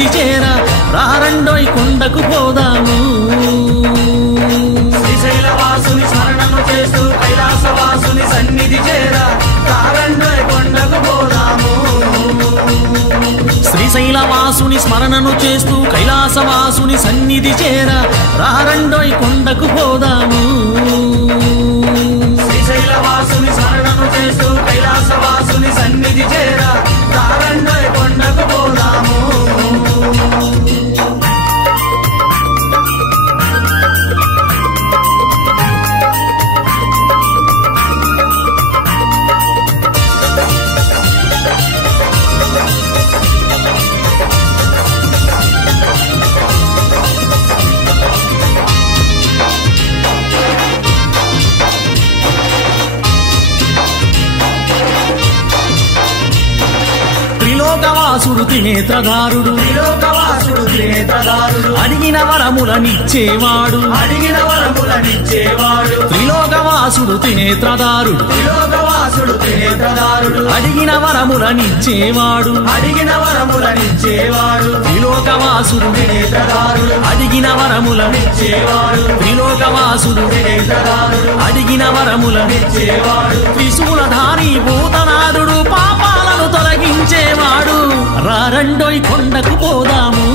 సన్నిధి చేర రారండోయ్ కొండకు పోదాము శ్రీశైలవాసుని స్మరణను చేస్తూ కైలాసవాసుని సన్నిధి చేర రారండోయ్ కొండకు పోదాము శ్రీశైలవాసుని స్మరణను చేస్తూ కైలాసవాసుని సన్నిధి చేర రారండోయ్ కొండకు పోదాము శ్రీశైలవాసుని స్మరణను చేస్తూ కైలాసవాసుని సన్నిధి చేర రారండోయ్ కొండకు పోదాము త్రిలోకవాసుడు త్రినేత్రధారుడు త్రిలోకవాసుడు త్రినేత్రధారుడు అడిగిన వరములనిచ్చేవాడు అడిగిన వరములనిచ్చేవాడు త్రిలోకవాసుడు త్రినేత్రధారుడు త్రిలోకవాసుడు త్రినేత్రధారుడు అడిగిన వరములనిచ్చేవాడు అడిగిన వరములనిచ్చేవాడు త్రిలోకవాసుడు త్రినేత్రధారుడు అడిగిన వరములనిచ్చేవాడు త్రిలోకవాసుడు త్రినేత్రధారుడు అడిగిన వరములనిచ్చేవాడు త్రిశూలధారి భూతనాథుడు పాపాలను తొలగించేవాడు రారండోయ్ కొండకు పోదాము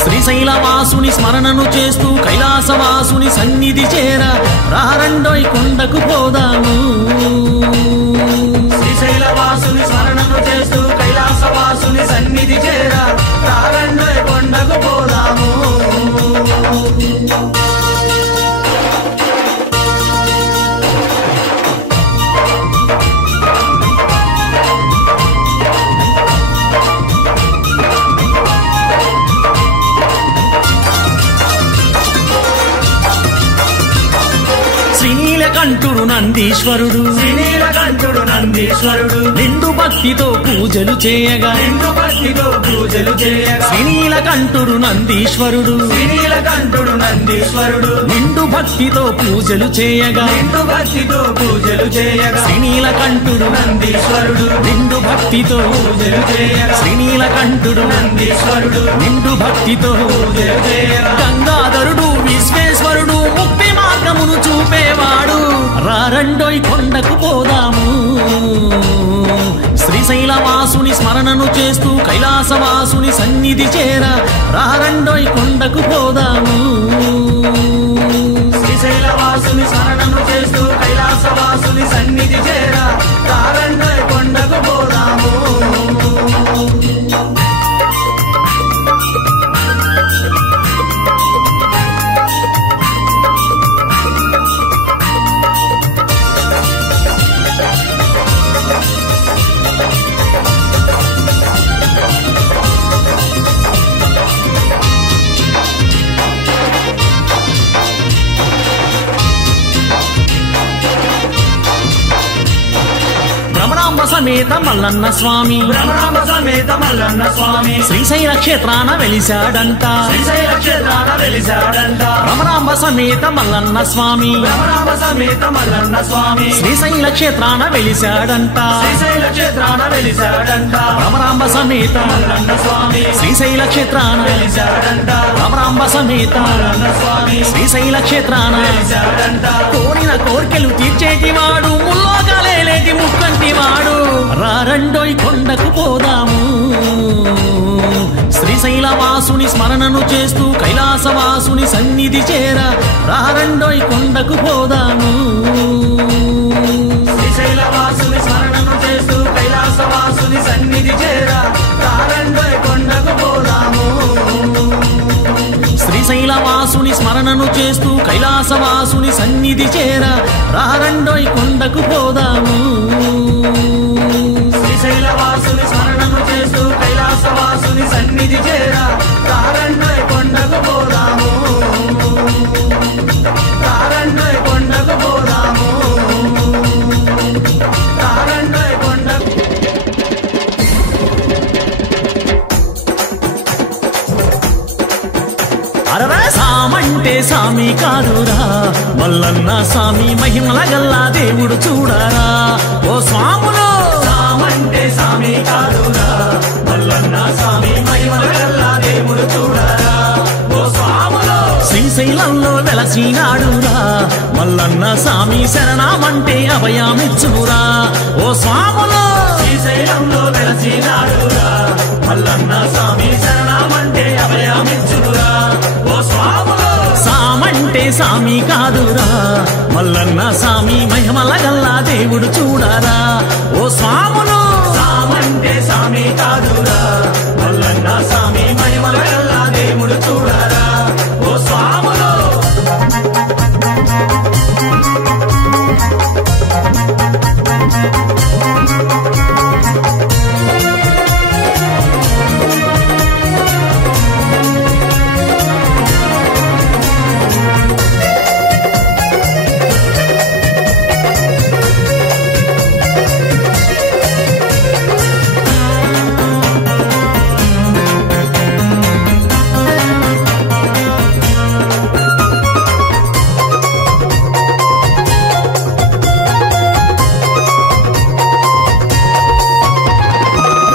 శ్రీశైలవాసుని స్మరణను చేస్తూ కైలాసవాసుని సన్నిధి చేర రారండోయ్ కొండకు పోదాము శ్రీశైలవాసుని స్మరణను చేస్తూ కైలాసవాసుని సన్నిధి చేర రారండోయ్ కొండకు పోదాము శ్రీనీలకంఠుడు నందీశ్వరుడు శ్రీనీలకంఠుడు నందీశ్వరుడు నిండు భక్తితో పూజలు చేయగా నిండు భక్తితో పూజలు చేయగా శ్రీనీలకంఠుడు నందీశ్వరుడు శ్రీనీలకంఠుడు నందీశ్వరుడు నిండు భక్తితో పూజలు చేయగా నిండు భక్తితో పూజలు చేయగా శ్రీనీలకంఠుడు నందీశ్వరుడు నిండు భక్తితో పూజలు చేయగా శ్రీనీలకంఠుడు నందీశ్వరుడు నిండు భక్తితో పూజలు చేయగా గంగాధరుడు విశ్వేశ్వరుడు ముక్తి మార్గమును చూపేవాడు రారండోయ్ కొండకు పోదాము శ్రీశైలవాసుని స్మరణను చేస్తూ కైలాసవాసుని సన్నిధి చేర రారండోయ్ కొండకు పోదాము శ్రీశైలవాసుని స్మరణను చేస్తూ కైలాసవాసుని సన్నిధి చేర రారండోయ్ కొండకు పోదాము భ్రమరాంబ సమేత మల్లన్న స్వామి భ్రమరాంబ సమేత మల్లన్న స్వామి శ్రీశైల క్షేత్రాన వెలిశాడంట శ్రీశైల క్షేత్రాన వెలిశాడంట భ్రమరాంబ సమేత మల్లన్న స్వామి భ్రమరాంబ సమేత మల్లన్న స్వామి శ్రీశైల క్షేత్రాన వెలిశాడంట శ్రీశైల క్షేత్రాన వెలిశాడంట భ్రమరాంబ సమేత మల్లన్న స్వామి శ్రీశైల క్షేత్రాన వెలిశాడంట భ్రమరాంబ సమేత మల్లన్న స్వామి శ్రీశైల క్షేత్రాన వెలిశాడంట కోరిన కోర్కెలు తీర్చేటివాడు ముల్లోకాలేటి ముక్కంటివాడు రారండోయ్ కొండకు పోదాము శ్రీశైలవాసుని స్మరణను చేస్తూ కైలాసవాసుని సన్నిధి చేర రారండోయ్ కొండకు పోదాము శ్రీశైలవాసుని స్మరణను చేస్తూ కైలాసవాసుని సన్నిధి చేర రారండోయ్ కొండకు పోదాము శ్రీశైలవాసుని స్మరణను చేస్తూ కైలాసవాసుని సన్నిధి చేర రారండోయ్ కొండకు పోదాము శ్రీశైలవాసుని స్మరణను చేస్తూ కైలాసవాసుని సన్నిధి చేర రారండోయ్ కొండకు పోదాము రారండోయ్ కొండకు పోదాము రారండోయ్ కొండకు అరవై సామంటే సామి కాదురా మల్లన్న సామి మహిమల గల్లా దేవుడు చూడరా ఓ స్వాములు సామంటే సామి కాదురా మల్లన్న సామి వెలసినాడురా మల్లన్న స్వామి శరణమంటే అభయమిచ్చురా ఓ స్వాములో శ్రీశైలంలో వెలసినాడురా మల్లన్న స్వామి శరణమంటే అభయమిచ్చురా ఓ స్వాములో సామంటే సామి కాదురా మల్లన్న స్వామి మహిమల గల్లా దేవుడు చూడరా ఓ స్వాములు సామంటే స్వామి కాదురా మల్లన్న స్వామి మహిమల గల్లా దేవుడు చూడరా ఓ స్వాములో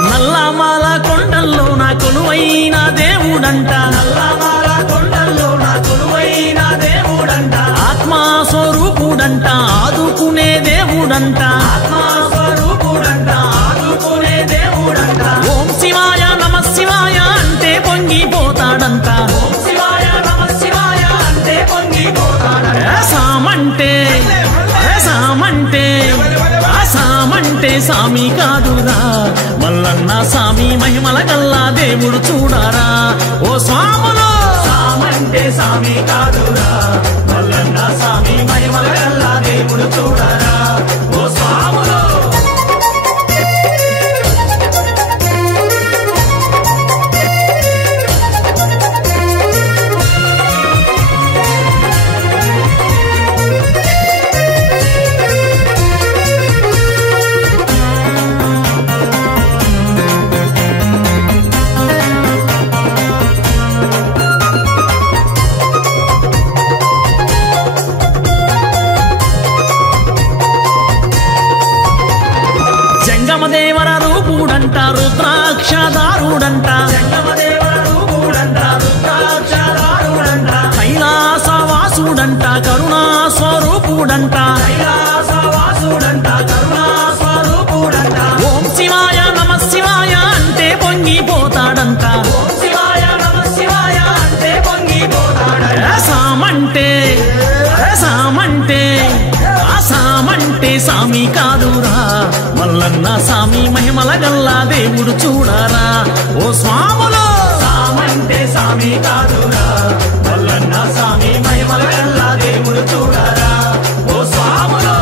నల్లమాల కొండల్లో నా కొలువైన దేవుడంట నల్లమాల కొండల్లో నా కొలువైన దేవుడంట ఆత్మస్వరూపుడంట ఆదుకునే దేవుడంట ఆత్మస్వరూపుడంట ఆదుకునే దేవుడంట ఓం శివాయ నమ శివాయ అంటే పొంగిపోతాడంట ఓం శివాయ నమ శివాయ అంటే పొంగిపోతాడంట సామంటే సామంటే సామి కాదురా మల్లన్న స్వామి మహిమల గల్లా దేవుడు చూడరా ఓ స్వాములో సామంటే స్వామి కాదురా మల్లన్న స్వామి మహిమల గల్లా దేవుడు చూడరా ఓ స్వాములో జంగమదేవర రూపుడంట రుద్రాక్షదారుడంట జంగమదేవర రూపుడంట రుద్రాక్షదారుడంట కైలాసవాసుడంట కరుణా స్వరూపుడంట కైలాసవాసుడంట కరుణా స్వరూపుడంట ఓం శివాయ నమ శివాయ అంటే పొంగిపోతాడంట ఓం శివాయ నమ శివాయ అంటే పొంగిపోతాడంట సామంటే సామి కాదురా మల్లన్న స్వామి మహిమల గల్లా దేవుడు చూడరా ఓ స్వాములో సామంటే స్వామి కాదురా మల్లన్న స్వామి మహిమల గల్లా దేవుడు చూడరా ఓ స్వాములో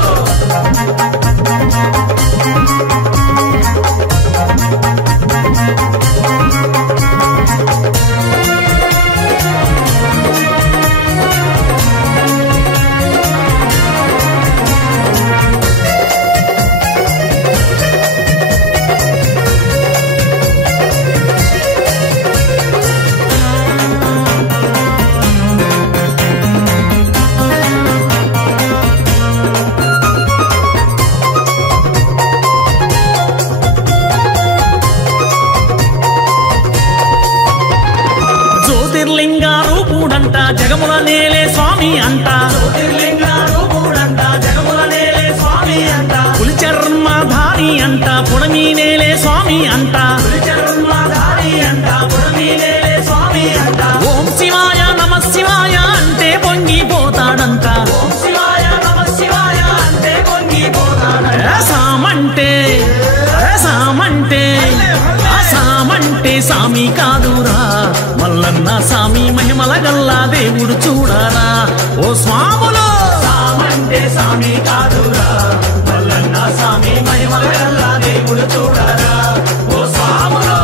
జ్యోతిర్లింగ రూపుడంట జగముల నేలే స్వామి అంట జ్యోతిర్లింగ రూపుడంట జగముల నేలే స్వామి అంట పులి చర్మధారి అంట పుడమి నేలే స్వామి అంట చర్మధారి అంట పుడమి నేలే స్వామి అంట ఓం శివాయ నమ శివాయ అంటే పొంగిపోతాడంట ఓం శివాయ నమ శివాయ అంటే పొంగిపోతాడంట సామంటే సామి కాదురా మల్లన్న స్వామి మహిమల గల్లా దేవుడు చూడరా ఓ స్వాములో సామంటే స్వామి కాదురా మల్లన్న స్వామి మహిమల గల్లా దేవుడు చూడరా ఓ స్వాములో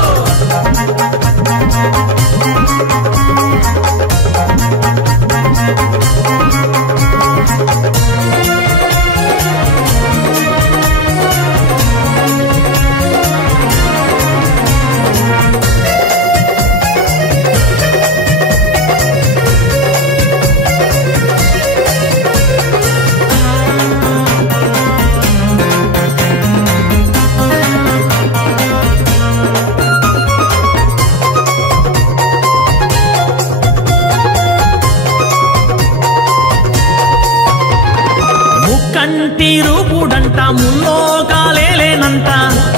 రూపుడంట ముల్లోకాలేనంట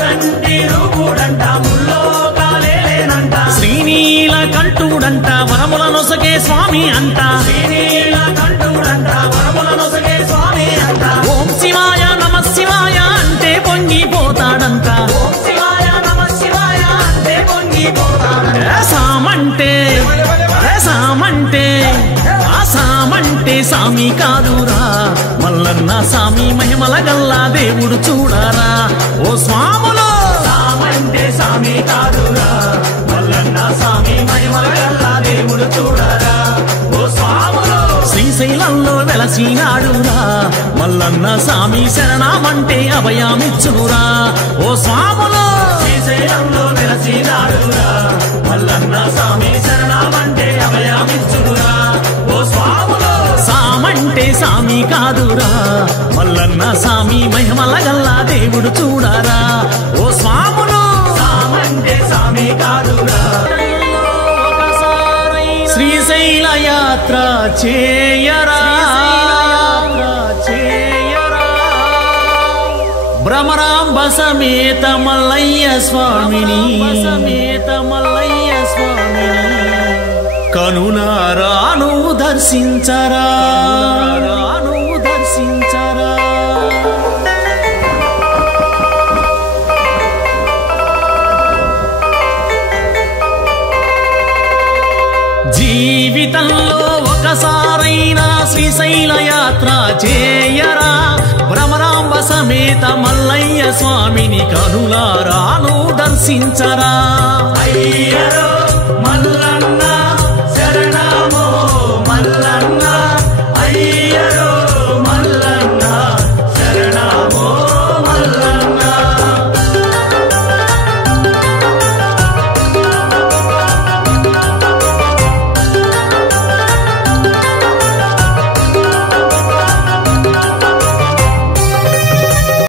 కంటి రూపుడంట ముల్లోకాలేనంట శ్రీనీల కంఠుడంట వరముల నొసగే స్వామి అంట శ్రీనీల కంఠుడంట వరముల నొసగే స్వామి అంట ఓం శివాయ నమ శివాయ అంటే పొంగిపోతాడంట ఓం శివాయ నమ శివాయ అంటే పొంగిపోతాడంట సామంటే సామంటే సామి కాదురా మల్లన్న సామి మహిమల గల్లా దేవుడు చూడరా ఓ స్వాములో సామంటే సామి కాదురా మల్లన్న సామి మహిమల గల్లా దేవుడు చూడరా ఓ స్వాములో శ్రీశైలంలో వెలసినాడురా మల్లన్న సామి శరణమంటే అభయమిచ్చునురా ఓ స్వాములో శ్రీశైలంలో వెలసినాడురా మల్లన్న సామి శరణమంటే అభయమిచ్చునురా ఓ స్వాములో సామంటే సామి కాదురా మల్లన్న సామి మహిమల గల్లా దేవుడు చూడరా ఓ స్వాములు సామంటే సామి కాదురా శ్రీశైల యాత్ర చేయరా భ్రమరాంబ సమేత మల్లయ్య స్వామిని కనులారాను దర్శించరా జీవితంలో ఒకసారైనా శ్రీశైల యాత్ర చేయరా భ్రమరాంబ సమేత మల్లయ్య స్వామిని కనులారాను దర్శించరా అయ్యరా